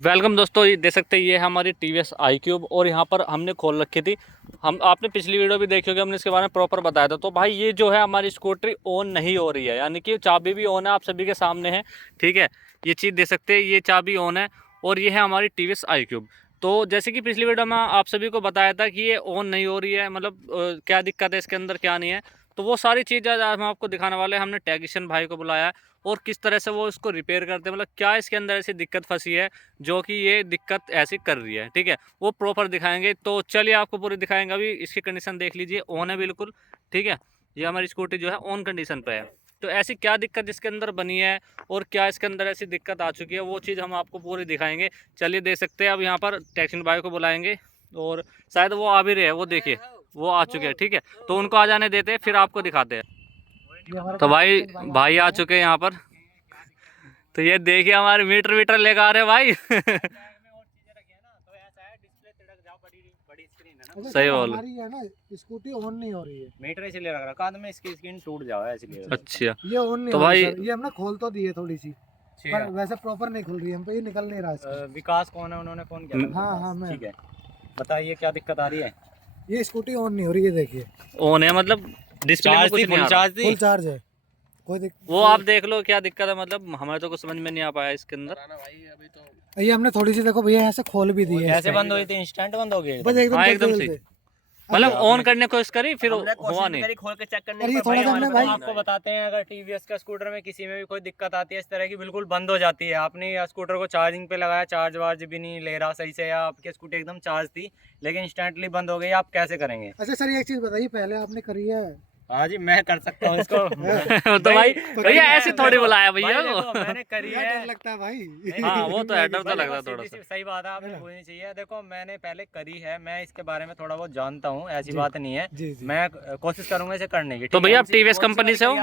Welcome दोस्तों, ये देख सकते हैं ये है हमारी TVS iQube और यहाँ पर हमने खोल रखी थी। हम आपने पिछली वीडियो भी देखी होगी, हमने इसके बारे में प्रॉपर बताया था। तो भाई ये जो है हमारी स्कूटरी ऑन नहीं हो रही है, यानी कि चाबी भी ऑन है, आप सभी के सामने है। ठीक है, ये चीज़ देख सकते हैं, ये चाबी ऑन है और ये है हमारी TVS iQube। तो जैसे कि पिछली वीडियो में आप सभी को बताया था कि ये ऑन नहीं हो रही है, मतलब क्या दिक्कत है इसके अंदर, क्या नहीं है। तो वो सारी चीज़ आज हम आपको दिखाने वाले हैं। हमने टेक्नीशियन भाई को बुलाया है और किस तरह से वो इसको रिपेयर करते हैं, मतलब क्या इसके अंदर ऐसी दिक्कत फंसी है जो कि ये दिक्कत ऐसी कर रही है। ठीक है, वो प्रॉपर दिखाएंगे। तो चलिए आपको पूरी दिखाएंगे। अभी इसकी कंडीशन देख लीजिए, ऑन है बिल्कुल। ठीक है, ये हमारी स्कूटी जो है ऑन कंडीशन पे है। तो ऐसी क्या दिक्कत इसके अंदर बनी है और क्या इसके अंदर ऐसी दिक्कत आ चुकी है, वो चीज़ हम आपको पूरी दिखाएंगे। चलिए देख सकते हैं। अब यहाँ पर टेक्नीशियन भाई को बुलाएंगे और शायद वो आ भी रहे हैं, वो देखिए वो आ चुके हैं। ठीक है, तो उनको आ जाने देते हैं, फिर आपको दिखाते हैं। तो भाई भाई आ चुके हैं यहाँ पर। तो ये देखिए हमारे मीटर वीटर लेकर आ रहे हैं भाई। सही बोल। हमारी है ना स्कूटी ऑन नहीं हो रही है, मीटर इसलिए रख रखा है इसकी स्क्रीन टूट जाए इसलिए। अच्छा, ये ऑन नहीं तो हो रही भाई सर। ये हमने खोल तो दी है थोड़ी सी, पर वैसे प्रॉपर नहीं खुल रही है, हम पे ये निकल नहीं रहा इसका। विकास कौन है, उन्होंने फोन किया था? हाँ मैं। ठीक है, बताइए क्या दिक्कत आ रही है। ये स्कूटी ऑन नहीं हो रही है, देखिए ऑन है, मतलब डिस्प्ले में कुछ नहीं आ रहा। फुल चार्ज है, कोई वो आप देख लो क्या दिक्कत है, मतलब हमें तो कुछ समझ में नहीं आ पाया इसके अंदर। ये हमने थोड़ी सी देखो भैया यहाँ से खोल भी दी है। कैसे बंद हुई थी? इंस्टेंट बंद हो गई? बस एकदम हाँ, एकदम जल्दी सही। जल्दी। मतलब ऑन करने की कोशिश करी, फिर हुआ नहीं। खोल के चेक करने और ये पर थोड़ा सा हमने भाई आपको बताते हैं, अगर टीवीएस का स्कूटर में किसी में भी कोई दिक्कत आती है इस तरह की, बिल्कुल बंद हो जाती है। आपने या स्कूटर को चार्जिंग पे लगाया, चार्ज वार्ज भी नहीं ले रहा सही से, या आपकी स्कूटी एकदम चार्ज थी लेकिन इंस्टेंटली बंद हो गई, आप कैसे करेंगे? अच्छा सर, एक चीज बताइए, पहले आपने करी है? हाँ जी, मैं कर सकता हूँ इसको। तो भाई भैया ऐसे थोड़ी बुलाया भाई भैया देखो, को। मैंने करी है। डर लगता है भाई। नहीं, हाँ वो तो है, डर तो भाई लग रहा है देखो, थोड़ा सा। सही बात है, आपने बोलनी चाहिए। देखो मैंने पहले करी है, मैं इसके बारे में थोड़ा बहुत जानता हूँ, ऐसी जी, बात नहीं है। जी जी। मैं कोशिश करूंगा इसे करने की। तो ठीक है? भैया आप TVS कंपनी से हो?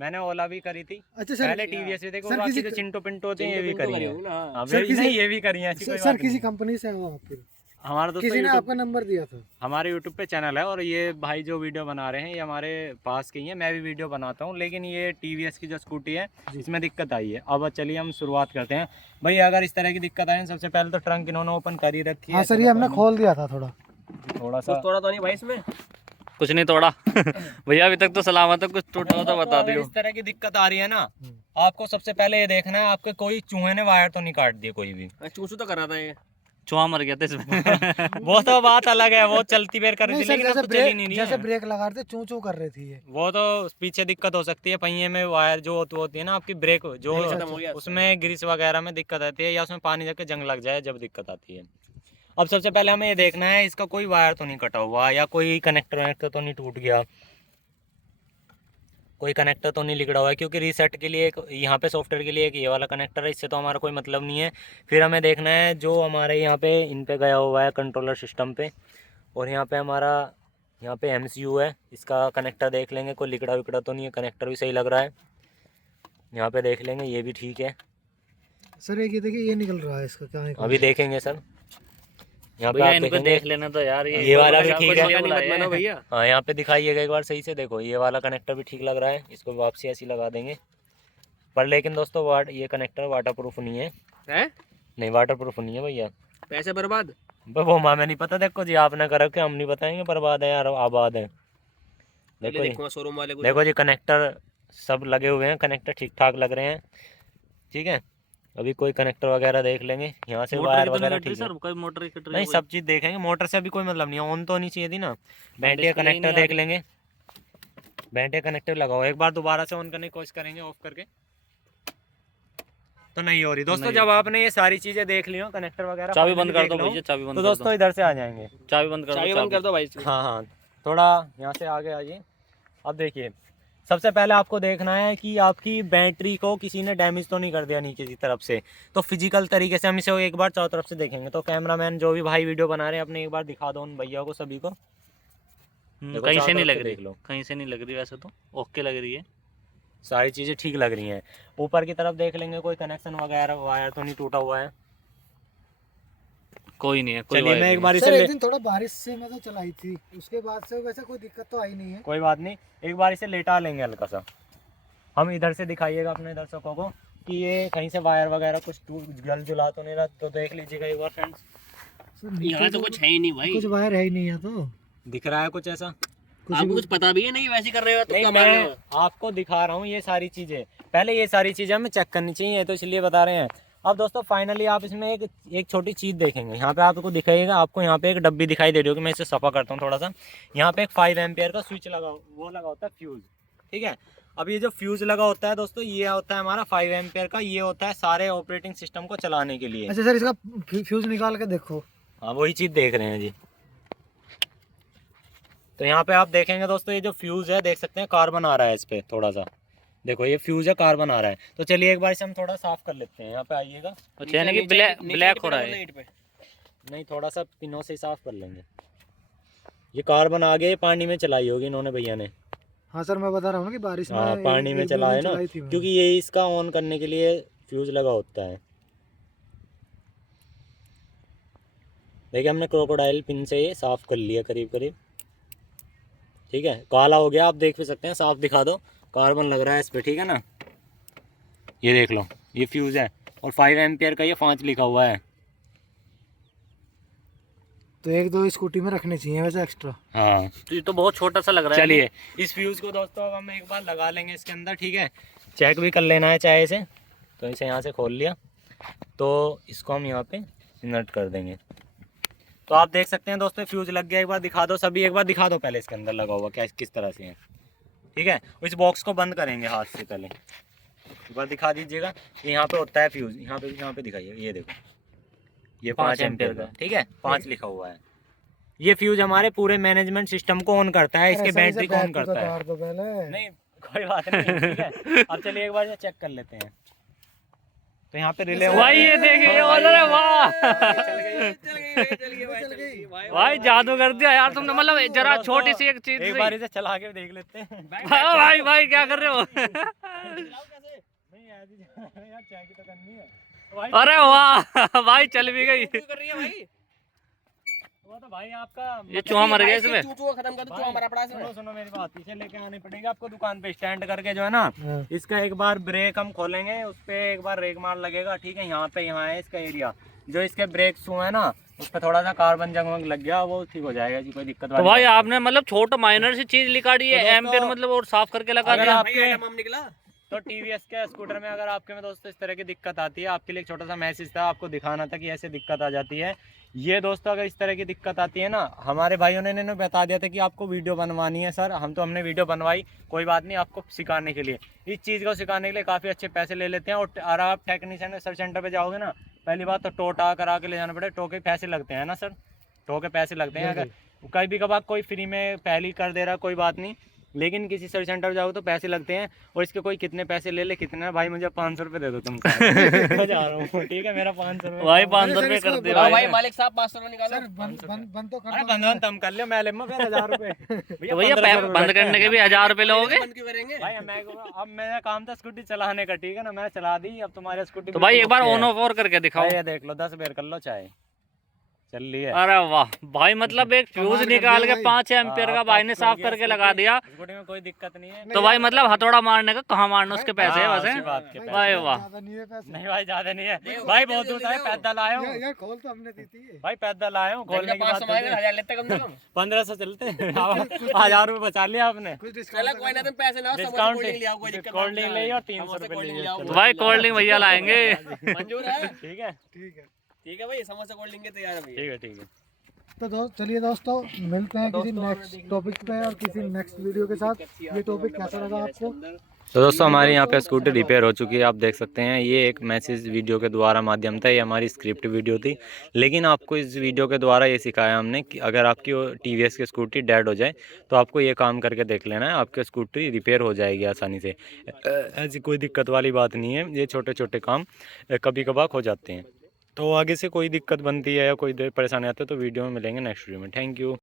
मैंने ओला भी करी थी अच्छा सर, पहले, टीवीएस भी देखो, सर बाकी किसी जो चिंटो पिंटो होती है ये भी करी है। हाँ, सर, किसी- नहीं ये भी करी है, ऐसी कोई सर बात किसी नहीं। कंपनी से हो आप? हमारा दोस्तों किसी ने YouTube, आपका नंबर दिया था? हमारे यूट्यूब पे चैनल है और ये भाई जो वीडियो बना रहे हैं ये हमारे पास के ही है। मैं भी वीडियो बनाता हूँ, लेकिन ये टीवीएस की जो स्कूटी है इसमें दिक्कत आई है। अब चलिए हम शुरुआत करते हैं। भाई अगर इस तरह की दिक्कत आई है, सबसे पहले तो ट्रंक इन्होंने ओपन कर ही रखी है। हाँ सर, ये हमने खोल दिया था थोड़ा सा तोड़ा तो नहीं भाई इसमें? कुछ नहीं तोड़ा। भैया अभी तक तो सलामत है, कुछ टूटा हो तो बता अगर दियो। इस तरह की दिक्कत आ रही है ना, आपको सबसे पहले ये देखना है आपके कोई चूहे ने वायर तो नहीं काट दिए कोई भी। चूसू तो करा था ये, चूहा मर गया था इसमें। वो तो बात अलग है, वो चलती बेर कर रही नहीं थी, सर, लेकिन अब तो चली नहीं रही जैसे है। ब्रेक लगा रहे थे चू चू कर रही थी ये। वो तो पीछे दिक्कत हो सकती है, पहिए में वायर जो होती है ना आपकी, ब्रेक जो उसमें ग्रीस वगैरह में दिक्कत आती है, या उसमें पानी जाके जंग लग जाए जब दिक्कत आती है। अब सबसे पहले हमें ये देखना है इसका कोई वायर तो नहीं कटा हुआ, या कोई कनेक्टर वनेक्टर तो नहीं टूट गया, कोई कनेक्टर तो नहीं लिगड़ा हुआ है। क्योंकि रीसेट के लिए एक यहाँ पे सॉफ्टवेयर के लिए एक ये वाला कनेक्टर है, इससे तो हमारा कोई मतलब नहीं है। फिर हमें देखना है जो हमारे यहाँ पे इन पे गया हुआ है कंट्रोलर सिस्टम पे, और यहाँ पे हमारा यहाँ पे MCU है, इसका कनेक्टर देख लेंगे, कोई लिकड़ा विकड़ा तो नहीं है, कनेक्टर भी सही लग रहा है। यहाँ पे देख लेंगे, ये भी ठीक है। सर एक ये देखिए, ये निकल रहा है, इसका क्या है? अभी देखेंगे सर, यहाँ पे भैया आप इनको देखेंगे देख लेना तो यार, ये वाला भी ठीक है। भैया। हाँ, यहाँ पे दिखाइएगा एक बार सही से, देखो ये वाला कनेक्टर भी ठीक लग रहा है, इसको वापसी ऐसी लगा देंगे। पर लेकिन दोस्तों ये कनेक्टर वाटर प्रूफ नहीं है। नहीं वाटर प्रूफ नहीं है भैया, पैसे बर्बाद। वो हमें नहीं पता। देखो जी, आपने कर रखे, हम नहीं बताएंगे बर्बाद है यार आबाद है। देखो शोरूम वाले देखो जी, कनेक्टर सब लगे हुए हैं, कनेक्टर ठीक ठाक लग रहे हैं। ठीक है, अभी कोई कनेक्टर वगैरह देख लेंगे, यहाँ से वायर वगैरह ठीक है। कोई मोटर कट रही नहीं, सब चीज़ देखेंगे, मोटर से अभी कोई मतलब नहीं है, ऑन तो होनी चाहिए थी ना। बैटरी कनेक्टर देख लेंगे, बैटरी कनेक्टर लगाओ, एक बार दोबारा से ऑन करने की कोशिश करेंगे ऑफ करके, तो नहीं हो रही दोस्तों। जब आपने ये सारी चीजें देख ली हो, कनेक्टर वगैरह, चाबी बंद कर दो भैया, चाबी बंद तो कर दो। दोस्तों इधर से आ जाएंगे। चाबी बंद कर दो, चाबी बंद कर दो भाई। हाँ हाँ, थोड़ा यहाँ से आगे आइए। अब देखिए, सबसे पहले आपको देखना है कि आपकी बैटरी को किसी ने डैमेज तो नहीं कर दिया नीचे की तरफ से। तो फिजिकल तरीके से हम इसे एक बार चारों तरफ से देखेंगे। तो कैमरामैन जो भी भाई वीडियो बना रहे हैं, अपने एक बार दिखा दो उन भैया को, सभी को। कहीं से नहीं लग रही, देख लो, कहीं से नहीं लग रही, वैसे तो ओके लग रही है, सारी चीज़ें ठीक लग रही हैं। ऊपर की तरफ देख लेंगे, कोई कनेक्शन वगैरह वायर तो नहीं टूटा हुआ है, कोई नहीं है। कोई चलिए मैं एक बार सर एक इसे दिन थोड़ा बारिश से मैं तो चलाई थी, उसके बाद से वैसे कोई दिक्कत तो आई नहीं है। कोई बात नहीं, एक बार इसे लेटा लेंगे हल्का सा। हम इधर से दिखाइएगा अपने दर्शकों को, कि ये कहीं से वायर वगैरह कुछ जल जुला तो नहीं रहा, तो देख लीजिएगा एक बार फ्रेंड्स। यहाँ तो कुछ है ही नहीं भाई, कुछ वायर है ही नहीं है तो दिख रहा है कुछ ऐसा? आपको कुछ पता भी है नहीं, वैसे कर रहे हो तो नहीं, क्या मान रहे मैं हो? आपको दिखा रहा हूँ ये सारी चीज़ें। पहले ये सारी चीज़ें हमें चेक करनी चाहिए, तो इसलिए बता रहे हैं। अब दोस्तों फाइनली आप इसमें एक छोटी चीज़ देखेंगे। यहाँ पे आपको दिखाइएगा, आपको यहाँ पे एक डब्बी दिखाई दे रही होगी। मैं इसे सफा करता हूँ थोड़ा सा। यहाँ पे एक 5 एम्पियर का स्विच लगा, वो लगा होता है फ्यूज़, ठीक है। अब ये जो फ्यूज़ लगा होता है दोस्तों, ये होता है हमारा 5 एम्पियर का। ये होता है सारे ऑपरेटिंग सिस्टम को चलाने के लिए। अच्छा सर, इसका फ्यूज निकाल के देखो। हाँ, वही चीज़ देख रहे हैं जी। तो यहाँ पे आप देखेंगे दोस्तों, ये जो फ्यूज़ है देख सकते हैं, कार्बन आ रहा है इस पर थोड़ा सा। देखो ये फ्यूज़ है, कार्बन आ रहा है। तो चलिए एक बार इसे हम थोड़ा साफ कर लेते हैं। यहाँ पे आइएगा। अच्छा, यानी कि ब्लैक हो रहा है। नहीं, थोड़ा सा पिनों से साफ कर लेंगे। ये कार्बन आ गया, पानी में चलाई होगी इन्होंने भैया ने। हाँ सर, मैं बता रहा हूँ ना कि बारिश में हाँ, पानी में चला है ना, क्योंकि ये इसका ऑन करने के लिए फ्यूज़ लगा होता है। देखिए हमने क्रोकोडाइल पिन से ये साफ कर लिया करीब करीब, ठीक है। काला हो गया, आप देख भी सकते हैं, साफ दिखा दो, कार्बन लग रहा है इस पर, ठीक है ना। ये देख लो, ये फ्यूज़ है और 5 एम्पियर का ये 5 लिखा हुआ है। तो 1-2 स्कूटी में रखने चाहिए वैसे एक्स्ट्रा। हाँ, तो ये तो बहुत छोटा सा लग रहा है। चलिए इस फ्यूज़ को दोस्तों अब हम एक बार लगा लेंगे इसके अंदर, ठीक है। चेक भी कर लेना है चाहे इसे। तो इसे यहाँ से खोल लिया, तो इसको हम यहाँ पे इनर्ट कर देंगे। तो आप देख सकते हैं दोस्तों, फ्यूज़ लग गया। एक बार दिखा दो सभी, एक बार दिखा दो पहले इसके अंदर लगा हुआ क्या किस तरह से है, ठीक है। इस बॉक्स को बंद करेंगे हाथ से पहले, एक बार दिखा दीजिएगा। यहाँ पे होता है फ्यूज़, यहाँ पे दिखाइए, ये देखो, ये 5 एम्पियर का, ठीक है, 5 लिखा हुआ है। ये फ्यूज़ हमारे पूरे मैनेजमेंट सिस्टम को ऑन करता है, इसके बैटरी को ऑन करता है। तो पहले नहीं कोई बात नहीं, ठीक है। अब चलिए एक बार चेक कर लेते हैं। तो यहाँ पे रिले भाई ये देखिए, अरे वाह भाई, जादू कर दिया यार तुमने। मतलब जरा छोटी सी एक चीज एक बार इसे चला के देख लेते हैं। भाई भाई क्या कर रहे हो? नहीं यार, चेक तो करनी है। अरे वाह भाई, चल भी गई। कर रही है भाई, वो तो भाई आपका ये चूहा मर गया इसमें। चूहा खत्म कर दो, चूहा मरा पड़ा सुनो सुनो मेरी बात, पीछे लेके आनी पड़ेगी आपको दुकान पे स्टैंड करके, जो है ना। हाँ। इसका एक बार ब्रेक हम खोलेंगे, उस पर एक बार रेक मार लगेगा, ठीक है। यहाँ है इसका एरिया, जो इसके ब्रेक शू है ना, उस पर थोड़ा सा कार्बन जंग लग गया, वो ठीक हो जाएगा जी, कोई दिक्कत तो वाली भाई बात आपने मतलब छोटा माइनर सी चीज निकाली है, तो दोस्तों, एम्पियर मतलब, और साफ करके लगा अगर दिया। आपके निकला तो टीवीएस के स्कूटर में अगर आपके में दोस्तों इस तरह की दिक्कत आती है, आपके लिए एक छोटा सा मैसेज था, आपको दिखाना था कि ऐसे दिक्कत आ जाती है। ये दोस्तों अगर इस तरह की दिक्कत आती है ना, हमारे भाइयों ने इन्होंने बता दिया था कि आपको वीडियो बनवानी है सर, हमने वीडियो बनवाई, कोई बात नहीं, आपको सिखाने के लिए, इस चीज़ को सिखाने के लिए काफ़ी अच्छे पैसे ले लेते हैं। और आप टेक्नीशियन सर्च सेंटर पर जाओगे ना, पहली बात तो टोटा करा के ले जाना पड़े, टो के पैसे लगते हैं ना सर, टो के पैसे लगते हैं। अगर कभी कभार कोई फ्री में पहली कर दे रहा कोई बात नहीं, लेकिन किसी सर्च सेंटर जाओ तो पैसे लगते हैं। और इसके कोई कितने पैसे ले ले, कितने भाई, मुझे 500 रुपये दे दो तुम। मैं जा रहा हूँ, ठीक है, मेरा 500 रुपये भाई 500 रुपये कर दे भाई भाई। मालिक साहब 500 रुपये निकालो। सर बंद तो कर अरे दो। बंधन तुम कर लियो, मैं ले फिर 1000 रुपये। तो भैया बंद करने के भी 1000 रुपये लोगे? बंद क्यों करेंगे भाई अब मेरा काम था स्कूटी चलाने का, ठीक है ना, मैंने चला दी, अब तुम्हारी स्कूटी। तो भाई एक बार ऑन ऑफ और करके दिखाओ। ये देख लो, 10 बेर कर लो चाहे, चल लिया। अरे वाह भाई, मतलब एक फ्यूज निकाल के 5 एम्पियर का भाई ने साफ करके लगा दिया। स्कूटी में कोई दिक्कत नहीं है। तो भाई मतलब हथौड़ा मारने का कहाँ मारना, उसके पैसे है हाँ, बस उसी है। बात के पैसे। भाई वाह, ज्यादा नहीं है पैसे। नहीं भाई ज्यादा नहीं है भाई, बहुत दूर है, पैदल आया हूँ यार खोल तो हमने दी थी। भाई, पैदल आया हूँ, खोलने की बात 500 मांगे 1000 लेते कम से कम। 1500 चलते 1000 रुपये बचा लिया आपने। कुछ चलो डिस्काउंट कोई ना, तुम पैसे ना डिस्काउंट कोल्ड ड्रिंक ले आओ, कोई दिक्कत कोल्ड ड्रिंक ले और 300 समोसे रुपये कोल्ड ड्रिंक ले ले आओ। तो भाई कोल्ड ड्रिंक भैया लाएंगे। मंजूर है? ठीक है ठीक है। ठीक है भाई, समोसा कोल्ड ड्रिंक के तैयार है भैया। ठीक है ठीक है। तो चलिए दोस्तों, मिलते हैं किसी नेक्स्ट टॉपिक पे और किसी नेक्स्ट वीडियो के साथ। ये टॉपिक कैसा लगा आपको? तो दोस्तों हमारे यहाँ पे स्कूटी रिपेयर हो चुकी है, आप देख सकते हैं। ये एक मैसेज वीडियो के द्वारा माध्यम था, ये हमारी स्क्रिप्ट वीडियो थी, लेकिन आपको इस वीडियो के द्वारा ये सिखाया हमने कि अगर आपकी टीवीएस की स्कूटी डेड हो जाए तो आपको ये काम करके देख लेना है, आपकी स्कूटी रिपेयर हो जाएगी आसानी से। ऐसी कोई दिक्कत वाली बात नहीं है, ये छोटे छोटे काम कभी कभार हो जाते हैं। तो आगे से कोई दिक्कत बनती है या कोई परेशानी आती है तो वीडियो में मिलेंगे नेक्स्ट वीडियो में। Thank you.